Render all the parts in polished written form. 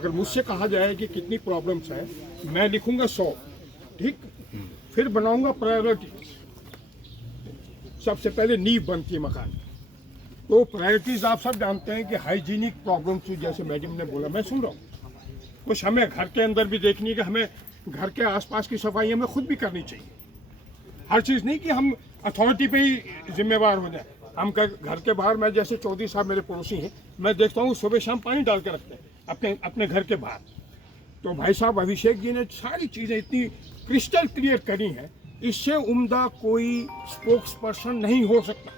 अगर मुझसे कहा जाए कि कितनी प्रॉब्लम्स हैं, मैं लिखूंगा 100, ठीक, फिर बनाऊंगा प्रायोरिटीज। सबसे पहले नींव बनती है मकान। तो प्रायोरिटीज आप सब जानते हैं कि हाइजीनिक प्रॉब्लम्स, जैसे मैडम ने बोला, मैं सुन रहा हूँ, कुछ हमें घर के अंदर भी देखनी है कि हमें घर के आसपास की सफाई हमें खुद भी करनी चाहिए। हर चीज़ नहीं कि हम अथॉरिटी पे ही जिम्मेवार हो जाए। हम घर के बाहर, मैं जैसे चौधरी साहब मेरे पड़ोसी हैं, मैं देखता हूँ सुबह शाम पानी डाल के रखते हैं अपने घर के बाहर। तो भाई साहब अभिषेक जी ने सारी चीज़ें इतनी क्रिस्टल क्लियर करी हैं, इससे उम्दा कोई स्पोक्स पर्सन नहीं हो सकता।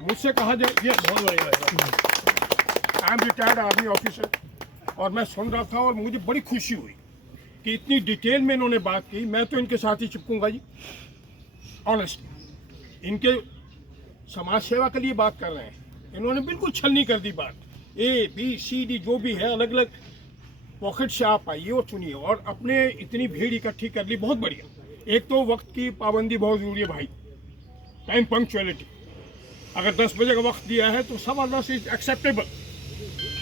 मुझसे कहा जाए, ये बहुत बड़ी बात, I am retired army officer, और मैं सुन रहा था और मुझे बड़ी खुशी हुई कि इतनी डिटेल में इन्होंने बात की। मैं तो इनके साथ ही चिपकूंगा जी, ऑनेस्टली। इनके समाज सेवा के लिए बात कर रहे हैं, इन्होंने बिल्कुल छलनी कर दी बात। ABCD जो भी है, अलग अलग पॉकेट से आप आइए और सुनिए, और अपने इतनी भीड़ इकट्ठी कर ली, बहुत बढ़िया। एक तो वक्त की पाबंदी बहुत ज़रूरी है भाई, टाइम पंक्चुअलिटी। अगर 10 बजे का वक्त दिया है तो सब others is acceptable,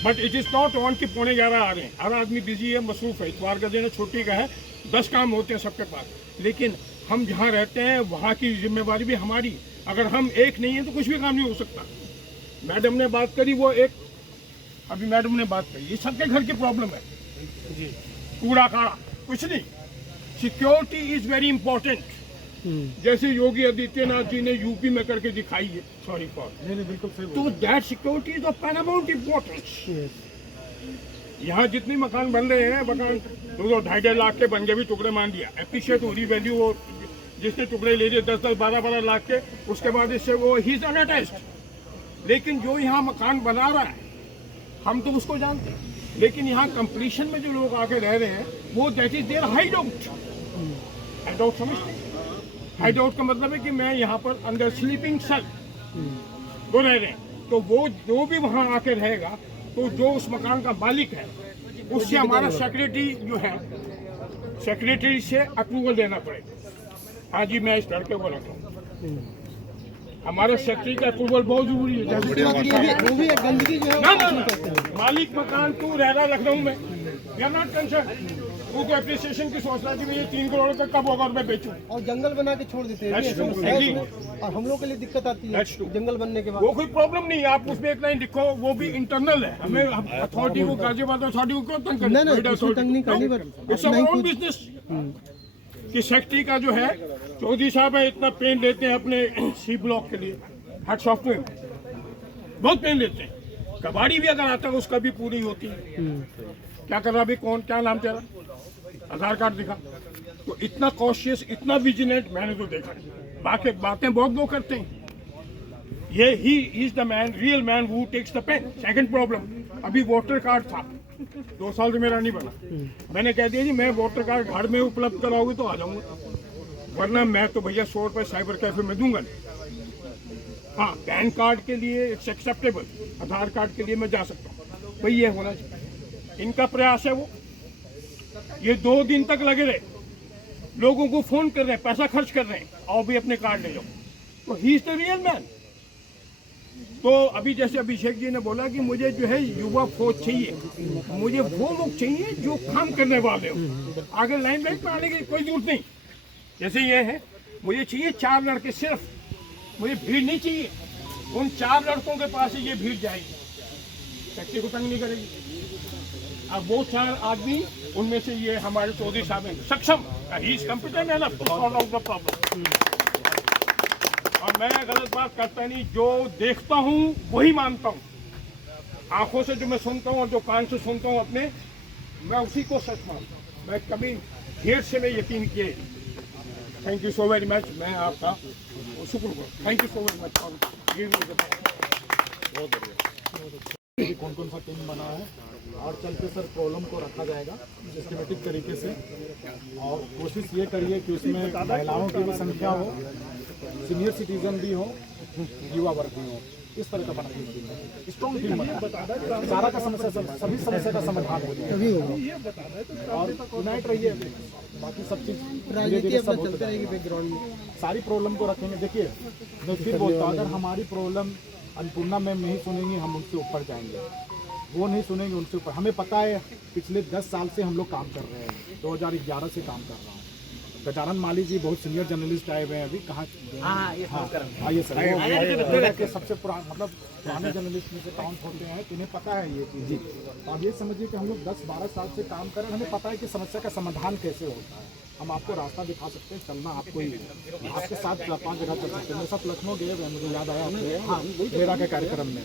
but it is not on कि 11:15 आ रहे हैं। हर आदमी बिजी है, मसरूफ़ है, इतवार का दिन है, छुट्टी का है, 10 काम होते हैं सबके पास। लेकिन हम जहाँ रहते हैं वहाँ की जिम्मेवारी भी हमारी। अगर हम एक नहीं है तो कुछ भी काम नहीं हो सकता। मैडम ने बात करी, वो एक अभी मैडम ने बात करी, ये सबके घर की प्रॉब्लम है जी, कूड़ा काड़ा कुछ नहीं। सिक्योरिटी इज वेरी इंपॉर्टेंट, जैसे योगी आदित्यनाथ जी ने यूपी में करके दिखाई है, सॉरी फॉर, नहीं बिल्कुल सही, तो that security is of Paramount importance. यहाँ जितने मकान बन रहे हैं, मकान 2-2.5 लाख के बन के भी टुकड़े मान दिया, एप्रिशिएट हो रही वैल्यू। और जिसने टुकड़े ले लिए 10-10, 12-12 लाख के, उसके बाद इससे वो ही इज अनअटैच्ड। लेकिन जो यहाँ मकान बना रहा है, हम तो उसको जानते हैं, लेकिन यहाँ कंप्लीशन में जो लोग आके रह रहे हैं, वो that is there hide out. Hide out समझते हैं? हाइड आउट का मतलब है कि मैं यहाँ पर अंदर स्लीपिंग सेल वो रह रहे हैं। तो वो जो भी वहाँ आके रहेगा, तो जो उस मकान का मालिक है, उससे हमारा सेक्रेटरी जो है, सेक्रेटरी से अप्रूवल लेना पड़ेगा। हाँ जी, मैं इस लड़के को रखा हूँ, हमारे सेक्रेटरी का अप्रूवल बहुत जरूरी है। ना, मालिक मकान तू रह रहा लखनऊ में, या नॉट कंसर्न, वो को एप्रिसिएशन की सोच रहा कि मैं ये 3 करोड़ का कब होगा और मैं बेचूं, और जंगल बना के छोड़ देते हैं, और हम लोग के लिए दिक्कत आती है जंगल बनने के बाद। वो कोई प्रॉब्लम नहीं है, आप उसमें एक लाइन लिखो, वो भी इंटरनल है। हमें अथॉरिटी को, गाजियाबाद अथॉरिटी को क्यों तंग करना, इट्स आवर ओन बिजनेस। कि सेक्रेटरी का जो है, चौधरी साहब है, इतना पेन लेते हैं अपने C ब्लॉक के लिए, हैट्स ऑफ टू हिम, बहुत पेन लेते हैं। कबाड़ी भी अगर आता है उसका भी पूरी होती है। क्या कर रहा अभी, कौन, क्या नाम तेरा, आधार कार्ड दिखा। तो इतना कॉशियस, इतना विजिलेंट मैंने तो देखा नहीं। बातें बहुत लोग करते हैं। ये he is the man, real man who takes the pain. Second problem, अभी वोटर कार्ड था, 2 साल से मेरा नहीं बना। मैंने कह दिया जी, मैं वोटर कार्ड घर में उपलब्ध कराओगे तो आ जाऊंगा, वरना मैं तो भैया 100 रुपये साइबर कैफे में दूंगा नहीं। हाँ, पैन कार्ड के लिए इट्स एक्सेप्टेबल, आधार कार्ड के लिए मैं जा सकता हूँ भाई, ये होना चाहिए। इनका प्रयास है वो, ये 2 दिन तक लगे रहे, लोगों को फोन कर रहे हैं, पैसा खर्च कर रहे हैं, और भी अपने कार्ड ले जाओ। तो ही इज द रियल मैन। तो अभी जैसे अभिषेक जी ने बोला कि मुझे जो है युवा फौज चाहिए, मुझे वो लोग चाहिए जो काम करने वाले हो। आगे लाइन में आने की कोई जरूरत नहीं। जैसे ये है, मुझे चाहिए 4 लड़के सिर्फ, मुझे भीड़ नहीं चाहिए। उन 4 लड़कों के पास ही ये भीड़ जाएगी, शक्ति को तंग नहीं करेगी। अब वो 4 आदमी, उनमें से ये हमारे चौधरी साहब हैं, सक्षम, he is competent enough to solve out the problem. और मैं गलत बात करता नहीं, जो देखता हूँ वही मानता हूँ। आंखों से जो मैं सुनता हूँ और जो कान से सुनता हूँ अपने, मैं उसी को सच मानता हूँ। मैं कभी ढेर से मैं यकीन किए। Thank you so very much, मैं आपका शुक्र। Thank you so very much for giving me the time. बहुत बढ़िया। कौन सा टीम बना है और चल के सर प्रॉब्लम को रखा जाएगा सिस्टमेटिक तरीके से, और कोशिश ये करिए कि उसमें महिलाओं की भी संख्या हो, सीनियर सिटीजन भी हो, युवा वर्ग भी हो, इस तरह का बनाइए स्ट्रॉन्ग टीम बनाए, सारा का समस्या, सभी समस्या का समाधान हो जाए और यूनाइट रहिए। बाकी सब चीज़ धीरे-धीरे सब होता रहेगी बैकग्राउंड में, सारी प्रॉब्लम को रखेंगे। देखिए मैं फिर बोलता हूँ, अगर हमारी प्रॉब्लम अन्नपूर्णा मैम नहीं सुनेंगी, हम उनसे ऊपर जाएंगे। वो नहीं सुनेंगे उनसे ऊपर। हमें पता है पिछले 10 साल से हम लोग काम कर रहे हैं, 2011 से काम कर रहा हूँ। गजानन माली जी बहुत सीनियर जर्नलिस्ट आए हुए हैं अभी, कहाँ आइए सर, वो के सबसे पुराने मतलब पुराने जर्नलिस्ट में से काउंट होते हैं, तो इन्हें पता है ये चीज़। तो आप ये समझिए कि हम लोग 10-12 साल से काम कर रहे हैं, हमें पता है कि समस्या का समाधान कैसे होता है। हम आपको रास्ता दिखा सकते हैं, चलना आपको ही है। आपके साथ 4-5 जगह चल सकते हैं। मेरे साथ लखनऊ गए हुए हैं, मुझे याद आया आपसे, हाँ मेरा के कार्यक्रम में।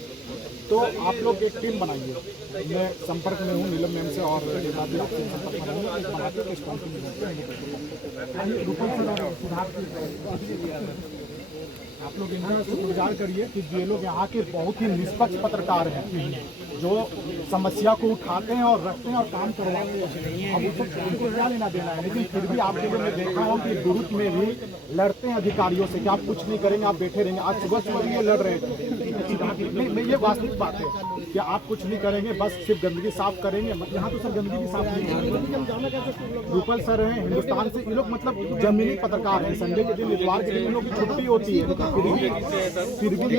तो आप लोग एक टीम बनाइए, मैं संपर्क में हूँ नीलम मैम से और आपसे संपर्क में हूँ, बनाते हैं आप लोग इनका शुक्रगुजार करिए कि ये लोग यहाँ के बहुत ही निष्पक्ष पत्रकार हैं, जो समस्या को उठाते हैं और रखते हैं और काम करवाते हैं। अब उनको क्या लेना देना है, लेकिन फिर भी आप लोगों ने देखा हो कि दुरुस्त में भी लड़ते हैं अधिकारियों से कि आप कुछ नहीं करेंगे, आप बैठे रहेंगे। आज सुबह भी ये लड़ रहे थे। नहीं, ये वास्तविक बात है कि आप कुछ नहीं करेंगे, बस सिर्फ गंदगी साफ करेंगे। यहाँ तो सर गंदगी भी साफ नहीं, रूपल सर हैं हिंदुस्तान से, ये लोग मतलब जमीनी पत्रकार हैं। संडे के दिन, इतवार के दिन इन लोगों की छुट्टी होती है, फिर भी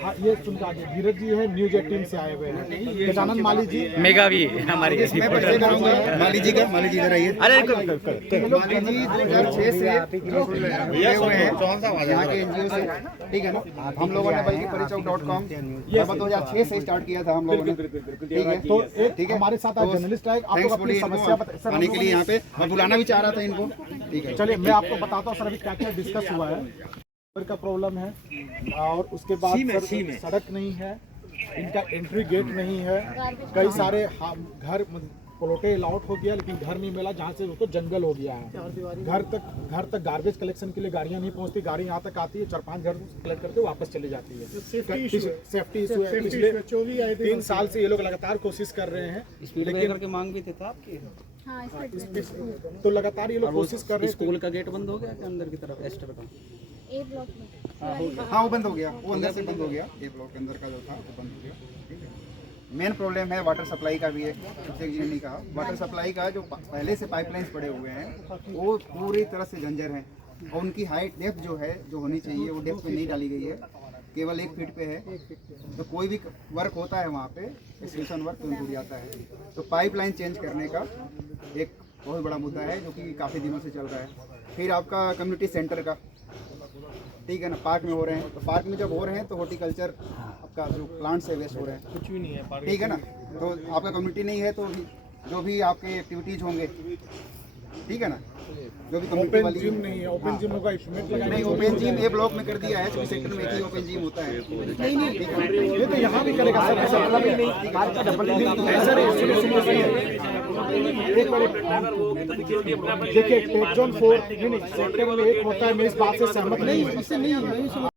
हाँ ये सुनता है। धीरज जी है न्यूज 18 से आए हुए हैं। गजानन माली जी, मेगा भी हमारे माली जी इधर आइए। अरे माली जी 2006 से जुड़े हुए हैं यहाँ के एनजीओ से, ठीक है ना। हम लोगों ने बल्कि परिचौक.com 2006 से स्टार्ट किया था हम लोगों ने, ठीक है। तो ठीक है, हमारे साथ आज जर्नलिस्ट आए, आप लोग अपनी समस्या आने के लिए यहाँ पे मैं बुलाना भी चाह रहा था इनको, ठीक है। चलिए मैं आपको बताता हूँ सर अभी क्या क्या डिस्कस हुआ है। का प्रॉब्लम है और उसके बाद सर सड़क नहीं है, इनका एंट्री गेट नहीं है, कई सारे घर प्लॉटे अलॉट हो गया लेकिन घर नहीं मिला, जहाँ से उसको जंगल हो गया है। घर तक गार्बेज कलेक्शन के लिए गाड़ियाँ नहीं पहुँचती, गाड़ी यहाँ तक आती है, 4-5 घर कलेक्ट करके वापस चली जाती है। सेफ्टी इशू है। पिछले 3 साल से ये लोग लगातार कोशिश कर रहे हैं, लेकिन मांग भी थे था आपकी। तो लगातार ये लोग कोशिश कर रहे हैं। स्कूल का गेट बंद हो गया क्या अंदर की तरफ एस्टर का? ए ब्लॉक में हाँ वो बंद हो गया, वो अंदर से बंद हो गया, ए ब्लॉक के अंदर का जो था वो बंद हो गया, ठीक है। मेन प्रॉब्लम है वाटर सप्लाई का भी है। अभिषेक जी ने नहीं कहा, वाटर सप्लाई का जो पहले से पाइपलाइंस पड़े हुए हैं वो पूरी तरह से जंजर हैं और उनकी हाइट डेप्थ जो है जो होनी चाहिए वो डेप्थ पे नहीं डाली गई है, केवल 1 फीट पे है। तो कोई भी वर्क होता है वहाँ पे एक्सटेंशन वर्क तो टूट जाता है। तो पाइपलाइन चेंज करने का एक बहुत बड़ा मुद्दा है जो कि काफ़ी दिनों से चल रहा है। फिर आपका कम्युनिटी सेंटर का, ठीक है ना, पार्क में हो रहे हैं, तो पार्क में जब हो रहे हैं तो हॉर्टिकल्चर आपका जो प्लांट्स है वेस्ट हो रहे हैं, कुछ भी नहीं है, ठीक है ना। तो आपका कम्युनिटी नहीं है तो जो भी आपके एक्टिविटीज होंगे, ठीक है ना, जो भी कम्युनिटी वाली जिम नहीं है, ओपन जिम होगा, नहीं, ओपन जिम ए ब्लॉक में कर दिया है, सभी सेक्टर में ही ओपन जिम होता है। ये तो यहाँ भी करेगा सर, ऐसा मतलब ही नहीं। कार का डबल देखिए टेक जोन 4 नहीं सेक्टर में 1 होता है, मैं इस बात से सहमत नहीं हूँ।